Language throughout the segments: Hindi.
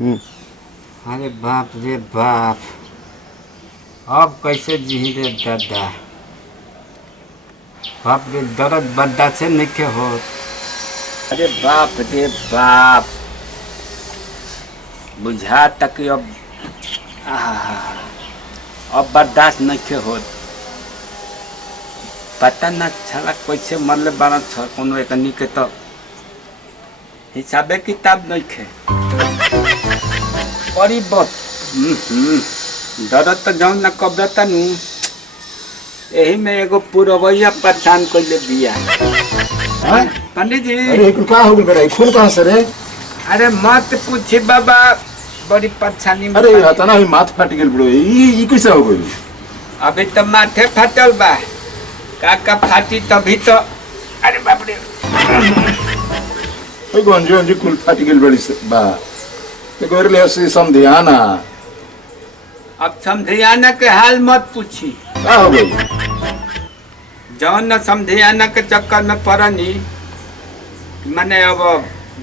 अरे बाप रे बाप, अब कैसे जी रे दादा। बाप रे दर्द बर्दाश्त से नहीं के हो। अरे बाप रे बाप, बुझा तक अब बर्दाश्त नहीं के हो। पता न छला कैसे मरले बारा कोनो एकनी के तो हिसाबे किताब नहीं खे। बड़ी बहुत दर्द तो जाऊँ न कब्रता नू, यही में एगो पुरवैया परेशान कर ले दिया। पंडित जी अरे का हो गया? खून कहाँ से रे? अरे मत पूछी बाबा, बड़ी परेशानी में। अरे हतना ही माथ फाट गेल बड़ो, ई कैसे हो गई? अभी तो माथे फटल बा, का फाटी तभी तो। अरे बाप रे, ओए गंजी गंजी कुल फाट गेल बड़ी से बा। ते गोर ले से समधियाना। अब समधियाना के हाल मत पूछी। का हो गई? जौन न समधियाना के चक्कर में पड़नी, माने अब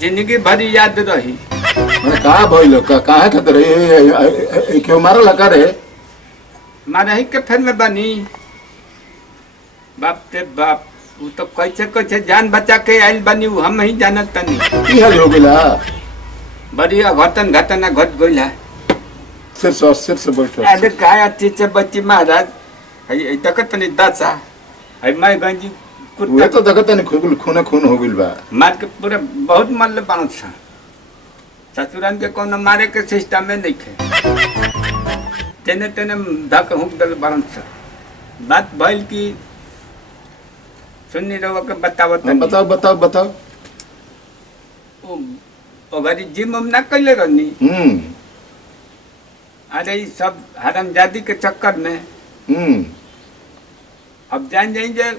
जिंदगी भरी याद रही। माने का भइलो? का काहे खातिर ए क्यों मारला का रे? मारही के फेर में बनी। बाप रे बाप, वो तो कैसे कैसे जान बचा के आयल बनी, वो हम ही जानत तनी। की हाल हो गेला? बड़ी घटना घट गइला। सिर से बैठो। अरे काय अच्छी से बच्ची महाराज, है देखत नहीं दासा, है मैं गंजी वो कुत्ता तो देखत नहीं खून हो गेल बा। मार के पूरा बहुत मरले बांध सा। ससुरान के कोनो मारे के सिस्टम में नहीं खे, तेने तेने धक हुक दल बांध सा। बात भइल की सुननी रहो के बतावत तनी। बताओ। ओ गरी जिम हम ना कइले रहनी। अरे ई सब हरामजादी के चक्कर में अब जान जाएंगे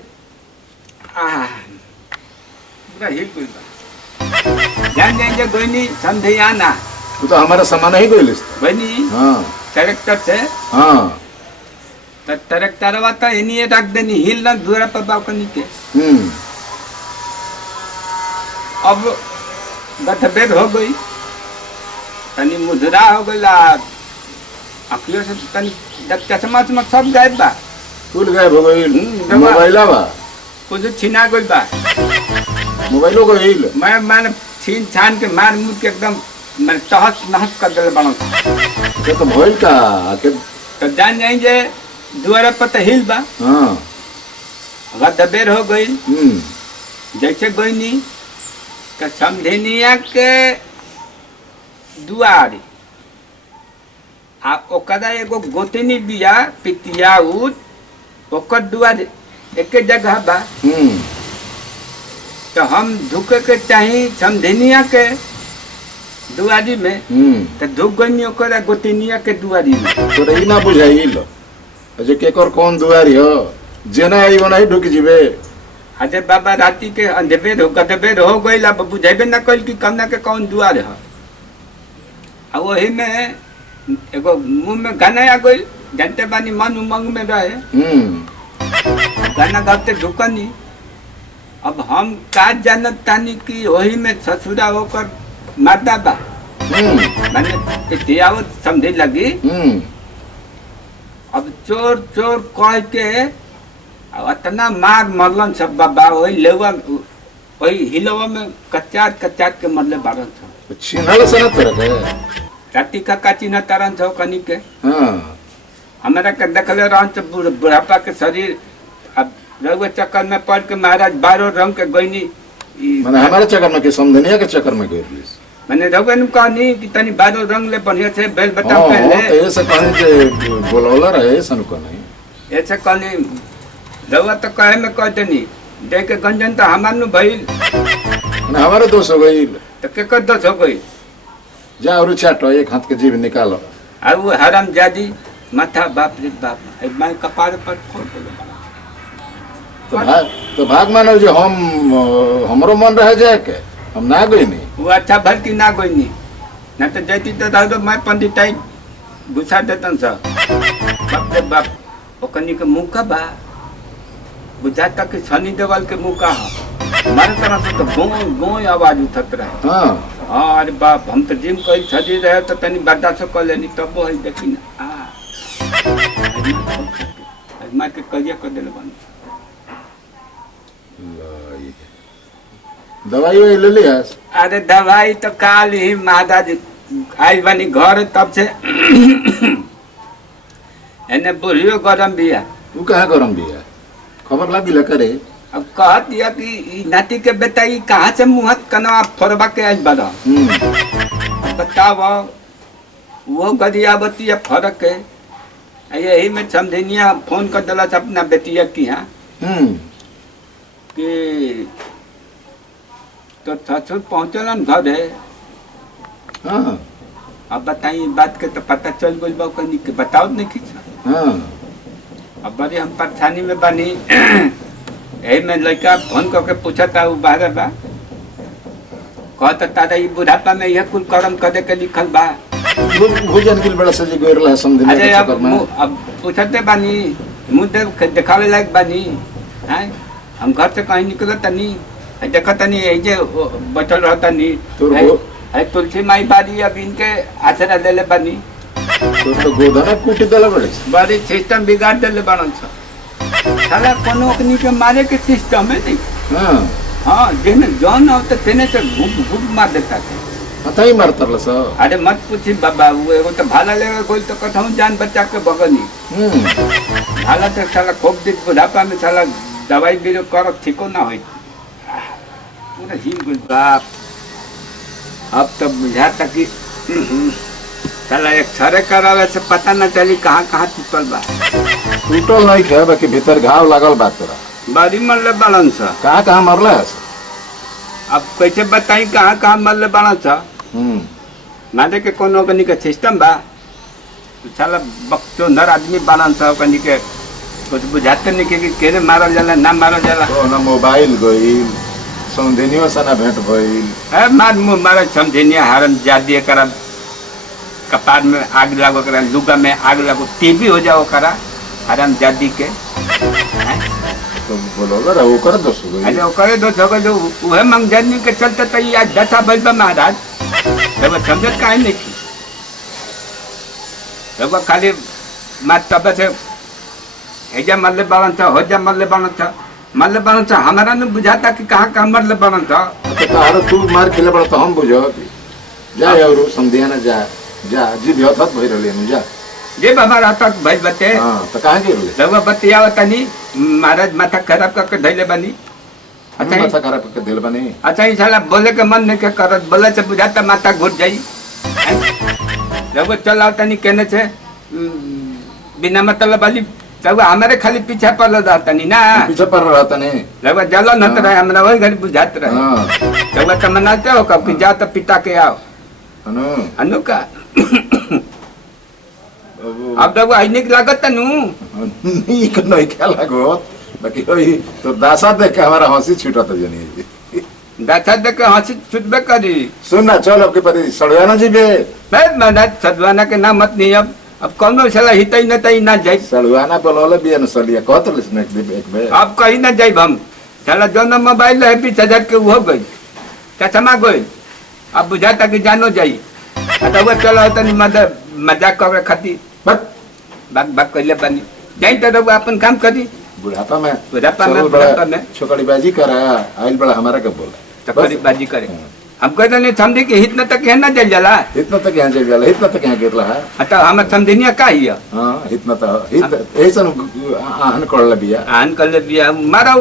पूरा हिल गई बा। जान जाएंगे गोइनी समधियाना। वो तो हमारा सामान ही गइल। गोइनी हां ट्रैक्टर से। हां तो ट्रैक्टरवा तो इन्हीं रख देनी, हिल ना दूरा पर बालकनी के। अब गठबेद हो गई, तनी मुजरा हो गई, अखियों से तनी चश्मा सब गायब बा। कुल गायब हो गइल। मोबाइल बा कुछ छिना गइल बा। मोबाइलो गइल। मैं माने छीन छान के मार मुर के एकदम मैं तहस नहस कर दिल बनो। ये तो भइल का आखिर तो जान जाएंगे दुआरा पर तो हिल बा। हां गदबेर हो गई। जैसे गईनी तो समझनिया के दुआरी आ ओकरा एगो गोतनी बिया पितियाउत, ओकर दुआर एक जगह बा। तो हम धुके के चाही समझनिया के दुआरी में, तो धुक गई ओकरा गोतनिया के दुआरी में। तो ई ना बुझाइल जे केकर कौन दुआरी हो, जेना आई बना ही ढुक जीवे। अरे बाबा राती के अंधेर हो गई, अब बुझेबे न कल कि कमना के कौन दुआर है। आ वही में एगो मुंह में गाना आ गई, जानते बानी मन उमंग में रहे। गाना गाते ढुकनी। अब हम का जानत तानी कि वही में ससुरा होकर माता बा। मैंने पितियावत समझे लगी। अब चोर चोर कह के इतना मार मरलन सब बाबा। वही लेवा वही हिलवा में कचार के मरले बारन था। चिन्हल से ना तरह राती का काची न तरन था कनी के। हां हमारा के देखले रहन तो बुढ़ापा के शरीर। अब रघुवे चक्कर में पड़ के महाराज 12 रंग के गईनी। माने हमारे चक्कर में के समधनिया के चक्कर में गइल। मैंने रघुवे ने कहनी कि तनी 12 रंग ले बढ़िया से बेल बटा पहले। ऐसे कहनी जे बोलौला रहे सन को नहीं। ऐसे कहनी रघुवा तो कहे में कह देनी, देख के गंजन तो हमार नु भइल ना हमारे दोस्त हो गइल। तो केकर दोष हो गई? जा और चाटो, एक हाथ के जीभ निकालो। अब वो हरामजादी माथा बाप रे बाप, मैं कपार पर फोड़ देलो। तो भाग मानो जो हमरो मन रह जाए के हम ना गइनी। वो अच्छा भर की ना गई नहीं, ना तो जैती तो रह दो मैं पंडिताई घुसा देतन सा। बाप रे बाप, ओकनी के मुंह का बा बुझाता कि शनि देवल के मुंह का है। हमारे तरफ से तो गो गो आवाज उठत रहे। हाँ हाँ अरे बाप हम तो जिम कहीं छजी रहे तो तनी बर्दाश्त कर लेनी तब वो है देखी ना मार के करिया कर दिल बन लाई। दवाई वही ले लिया? अरे दवाई तो काल ही मादा जी आई बनी घर तब से एने बुढ़ियो गरम बिया। तू कहाँ गरम भी है? खबर लगी ला करे। अब कह दिया कि ई नाती के बेटा ई कहाँ से मुहत कनवा फोरबा के आज बड़ा बताओ वो गरियावती फर्क है। यही में समझनिया फोन कर दिला अपना बेटिया की यहाँ कि तो ससुर पहुँचलन घर है। हाँ अब बताइए बात के तो पता चल गई बा कहीं के बताओ नहीं खींचा। हाँ अब बड़ी हम परेशानी में बनी यही में लड़का फोन करके पूछा था वो बाहर बा कहता तारा ये बुढ़ापा में यह कुल कर्म करे के लिखल बा। भोजन के बड़ा सजी गोर ला समझने अरे के अब चक्कर में अब पूछते बानी मुँह दिखावे लायक बानी हैं हम घर से कहीं निकल तनी देखा तनी ये बैठल रह तनी तुलसी माई बारी अब इनके आसरा ले ले बानी तो गोदाना कूटी दला बड़े बड़ी सिस्टम बिगाड़ दिले बनल साला कोनो ओकनी के मारे के सिस्टम है नहीं। हाँ हाँ जेने जौन होते तेने से घूप घूप मार देता थे। पता ही मारता ला सा। अरे मत पूछी बाबा वो एगो तो भाला लेवे कोई तो कथाऊं जान बच्चा के बगनी भाला से साला खूब दिन बुढ़ापा में साला दवाई बीरो कर ठीको ना होई पूरा हिल गई बाप। अब तो बुझाता कि साला एक छरे करावे से पता न चली कहाँ कहाँ टूटल बा। टूटल नहीं है बाकी भीतर घाव लागल बा तोरा। बड़ी मरले बालन सा कहाँ कहाँ मरला है? अब कैसे बताई कहाँ कहाँ मरले बालन सा माने के कोनो कनी के सिस्टम बा साला बकचोंदर आदमी बालन सा कनी के कुछ बुझाते नहीं कि केने मारल जाला ना मारल जाला। तो ना मोबाइल गइल समझनियो सना भेंट भइल है मार मुँह मारे समझनिया हरम जादी करा कपार में आग लागो करा लुगा में आग लागो टीबी हो जाओ करा हरम जादी के तो बोलो रा वो कर दो सो अरे ओकरे दो जगह जो उहे मंगजनी के चलते तो ये आज दशा भइल बा महाराज तब समझत काहे नहीं की तब खाली मार तब से हेजा मल्ले बावन था होजा मल्ले बावन था मल्ले बावन था हमारा ने बुझाता कि कहाँ कहाँ मल्ले बावन था। तो तारो तू मार खेले बड़ा तो हम बुझो जा और समझिया ना जा जा जी भी होत भइ रहले हम जा जे बाबा रहता भाई बते हां तो कहां गेल रवा बतिया तनी महाराज माथा खराब करके धइले बनी। अच्छा माथा खराब करके दिल बनी। अच्छा ई साला बोले के मन नहीं के करत बोले से बुझाता माथा घुट जाई रवा चलाओ तनी कहने से बिना मतलब वाली सब हमारे खाली पीछा पर रहता नहीं ना पीछे पर रहता नहीं रवा जलो न रहे हमरा वही घर बुझात रहे हां रवा तमन्नाते हो कब कि जा तो पिता के आओ अनु अनु का अब तो आई निक लागत नु नहीं कर नहीं क्या लागो बाकी ओही तो दासा देख के हमारा हंसी छूटत जनी दासा देख के हंसी छूटबे करी। सुन ना चल अब के पति सड़वाना जी बे मैं महाराज सदवाना के नाम मत नहीं अब कौन साला हितई न तई ना जाई सड़वाना बोलले बिया न सलिया कहत लिस एक बे अब कहीं ना जाई हम साला जो न मोबाइल है 20,000 के हो गई चमा गई अब बुझाता कि जानो जाई तो वो चलो तनी मजाक कर खाती बक बक बक कइले बनी जाई तो अपन काम करी बुढ़ापा में बुढ़ापा में छोकड़ी बाजी करा आइल बड़ा हमारा के बोला छोकड़ी बाजी करे हम कहते नहीं समझे कि इतना तक है ना जल जाला इतना तक यहाँ चल जाला इतना तक यहाँ गिरला है अच्छा हम समझनिया का ही है हां इतना तो ऐसन आन करला बिया आन कर ले बिया मारा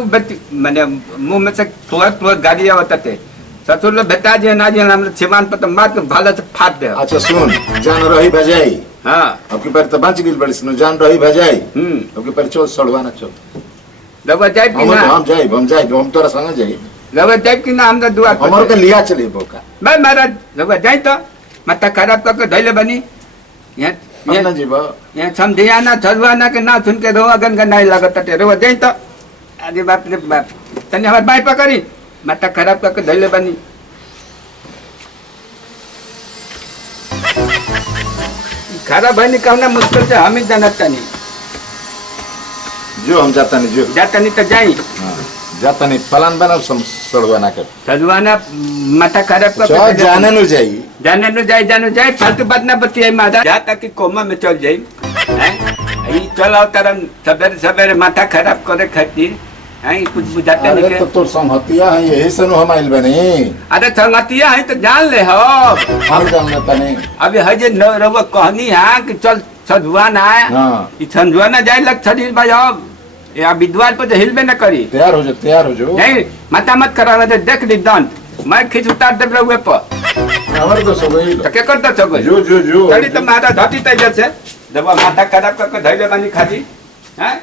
माने मुंह में से थोड़ा गाड़ी आवत थे ससुर लोग बेटा जे ना जे हम छिमान पर तो मार के भाला से फाड़ दे। अच्छा सुन जान रही भजाई हां अब के पर तो बच गेल बड़ी सुन जान रही भजाई अब के पर चल सड़वाना चल रवा जाए कि ना हम जाए हम तोरा संग जाई रवा जाए कि ना हमरा दुआ हमर के लिया चली बोका मैं महाराज रवा जाए तो माथा खराब करके धइले बनी अपना जीवा यहाँ समझियाना छलवाना के ना सुन के रो अगन गन नहीं लगत टे रवा जाए तो अरे बाप रे बाप तने हमर बाई पकड़ी माथा खराब करके धइले बनी खराब है निकालना मुश्किल से हम ही जानता नहीं जो हम जाता नहीं जो जाता नहीं तो जाई हां जाता नहीं पलान बनाओ सड़वाना के सदवाना माथा खराब चल जाने नु जाई जाने जाए फालतू बात ना बतियाई माता जा तक कि कोमा में चल जाई हैं ई चलाओ तरन सवेरे सवेरे माथा खराब करे खातिर हैं कुछ बुझाते नहीं अरे के तो तोर संगतिया है यही से नु हम आइल बनी अरे संगतिया है तो जान ले हो हम जान लेता नहीं अभी है जे न रवा कहनी है कि चल सदवाना है हां ई सदवाना जाए लग शरीर भाई अब या विद्वान पर तो हिलबे न करी तैयार हो जो नहीं माता मत करा दे देख ली दंत मैं खींच उतार दे रहुए पर हमारे तो सब ही तो क्या करता सको जो चली तो माता धटी तैयार से जब माता खराब करके धैले बानी खाती हैं